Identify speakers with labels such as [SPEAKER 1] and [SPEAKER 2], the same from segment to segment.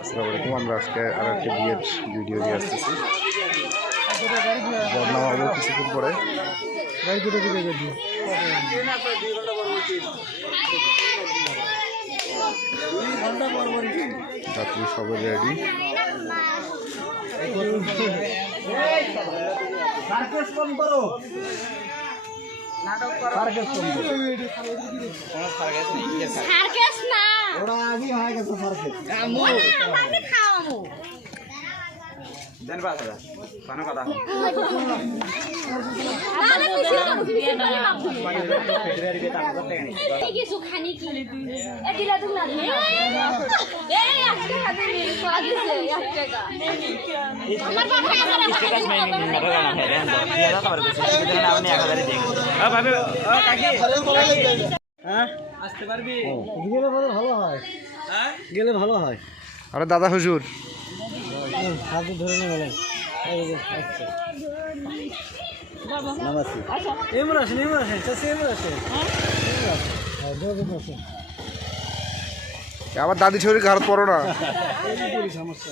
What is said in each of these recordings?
[SPEAKER 1] আসসালামু আলাইকুম আমরা আজকে আর একটা বিয়ের ভিডিও নিয়ে আসতেছি। বদনাম হব কিছুক্ষণ পরে। যাত্রী সবাই রেডি
[SPEAKER 2] কম করো। সার্কেস? ওরা আগে হয়ে গেছে সার্কেস
[SPEAKER 3] ওনা আমাকে খাওয়াবো নাহলে বেশি করো, বেশি করে মাখো। এই কিছু খানি কি? এ দিলা দিলা দিলা। এই টাকা দিলি, কয়া দিছে, এক টাকা। আমার বাবা আমার বাবা
[SPEAKER 2] হ্যাঁ গেলে ভালো ভালো হয়। গেলে ভালো হয়।
[SPEAKER 1] আরে দাদা হুজুর।
[SPEAKER 2] হাতে ধরে নিয়ে গেলেন। আচ্ছা। আসেন আসেন। চাষি আসেন। হ্যাঁ?
[SPEAKER 1] আমার দাদি শরীর ঘাড় পড়ো না।
[SPEAKER 2] সমস্যা।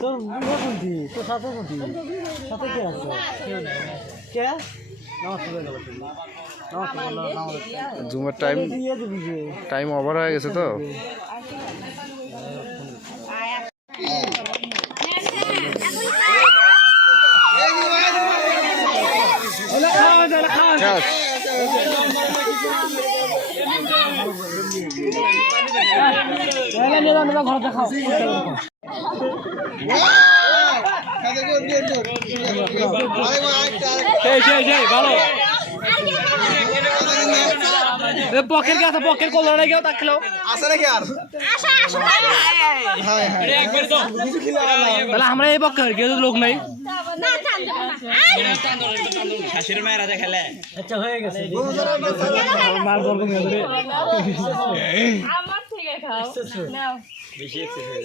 [SPEAKER 2] নেই তোর কোনটি তোর সাথে কোনটি সাথে কে আছে? কে? নমস্তে
[SPEAKER 1] জুমের টাইম টাইম ওভার হয়ে গেছে তো
[SPEAKER 2] ভালো পকের কাছে পকের কলার লাগে তাকলো
[SPEAKER 3] আসা আসা
[SPEAKER 2] তাহলে আমরা এই আর কেউ লোক নাই।
[SPEAKER 3] না টান দেবো না।
[SPEAKER 2] আচ্ছা হয়ে গেছে। মার বলব
[SPEAKER 4] আমার থেকে খাও। নাও। বেশি এক্সারসাইজ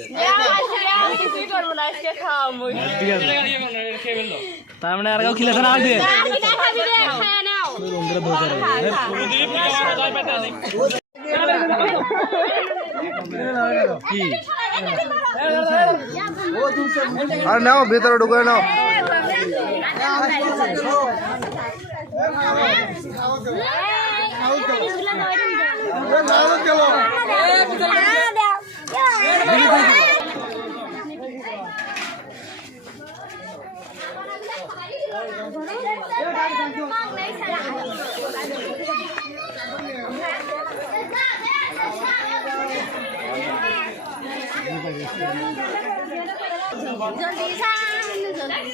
[SPEAKER 4] কিছুই করব না আজকে খাও
[SPEAKER 2] ঠিক আছে। তার মানে আর কেউ খিলেছে না আগে
[SPEAKER 3] আমি না খাবি রে খায় নাও।
[SPEAKER 2] বন্ধুরা ধরে কি
[SPEAKER 1] আর নাও ভেতরে ঢুকে নাও
[SPEAKER 3] জলদি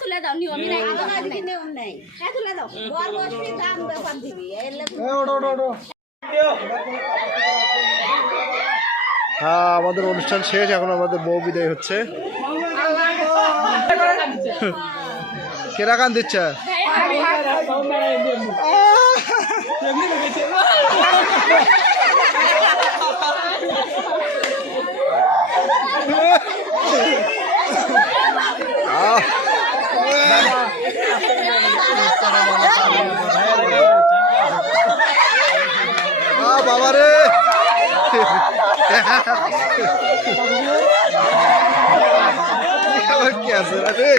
[SPEAKER 3] তুলে দাও নিয়মই নাই আমাদের নিয়ম নাই। হ্যাঁ তুলে দাও। বর বসবি দাম ব্যাপার দিবি
[SPEAKER 1] হ্যাঁ আমাদের অনুষ্ঠান শেষ এখন আমাদের বউ বিদায় হচ্ছে। কেরা কান দিচ্ছে? বাবা রে। কি আছে রে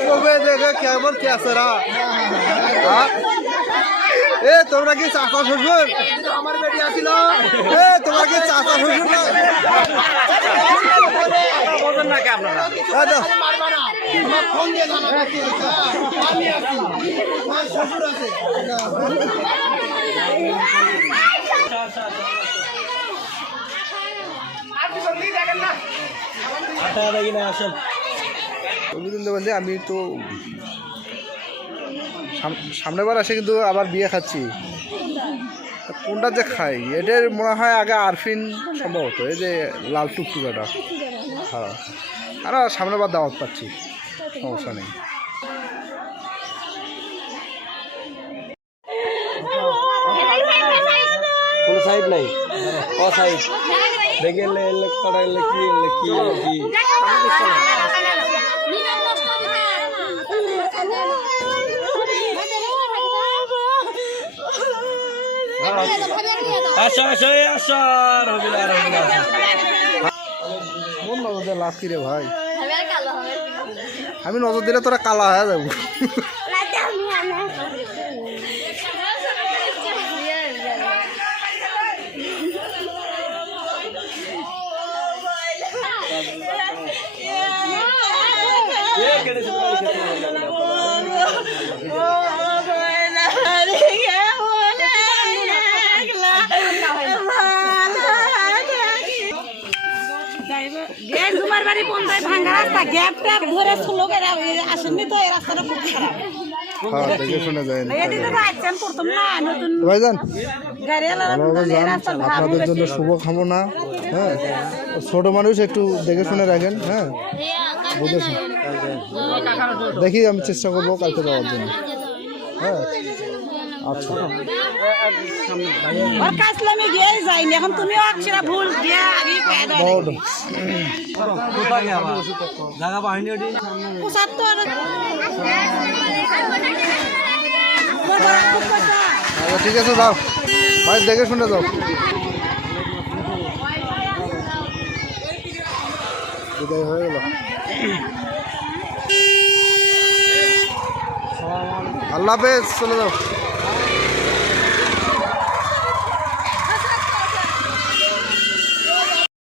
[SPEAKER 1] কবে দেখে কেমন কি আছে রা হ্যাঁ? এ তোমরা কি চাপা শ্বশুর? আমার বেটি আছে শ্বশুর? না
[SPEAKER 2] বোঝেন না কে
[SPEAKER 1] রবীন্দ্র বলছে আমি তো সাম- সামনের বার আসে কিন্তু আবার বিয়ে খাচ্ছি। কোনটা যে খাই? এটার মনে হয় আগে আরফিন সম্ভবত, এই যে লাল টুকটুকাটা। হ্যাঁ। আর সামনের বার দাওয়াত পাচ্ছি। সমস্যা নেই।
[SPEAKER 2] কোনো সাইড নাই? ও সাইড। দেখে কটা রবিলা রবিলা
[SPEAKER 1] কোন রে ভাই? আমি নজর দিলে তোরা কালা হয়ে যাব।
[SPEAKER 5] তোমার বাড়ি পঞ্চায়েত ভাঙা রাস্তা গ্যাপ ট্যাপ ধরে স্লো করে আসেননি তো এই রাস্তাটা খুব খারাপ।
[SPEAKER 1] হ্যাঁ আপনাদের জন্য শুভ কামনা হ্যাঁ। ছোট মানুষ একটু দেখে শুনে রাখেন হ্যাঁ। বুঝেছি দেখি আমি চেষ্টা করব কালকে যাওয়ার জন্য। হ্যাঁ। আচ্ছা।
[SPEAKER 5] ওর কাছলে আমি গিয়ে যাইনি এখন তুমিও আসছিলা ভুল গিয়ে আগে কয়ে দাও
[SPEAKER 1] বহুত
[SPEAKER 2] কোথায় আবার জায়গা বাহিনী ওটি।
[SPEAKER 5] পঁচাত্তর?
[SPEAKER 1] আচ্ছা ঠিক আছে যাও। ভাই দেখে শুনে যাও। বিদায় হয়ে গেল। আল্লাহ হাফেজ চলে যাও।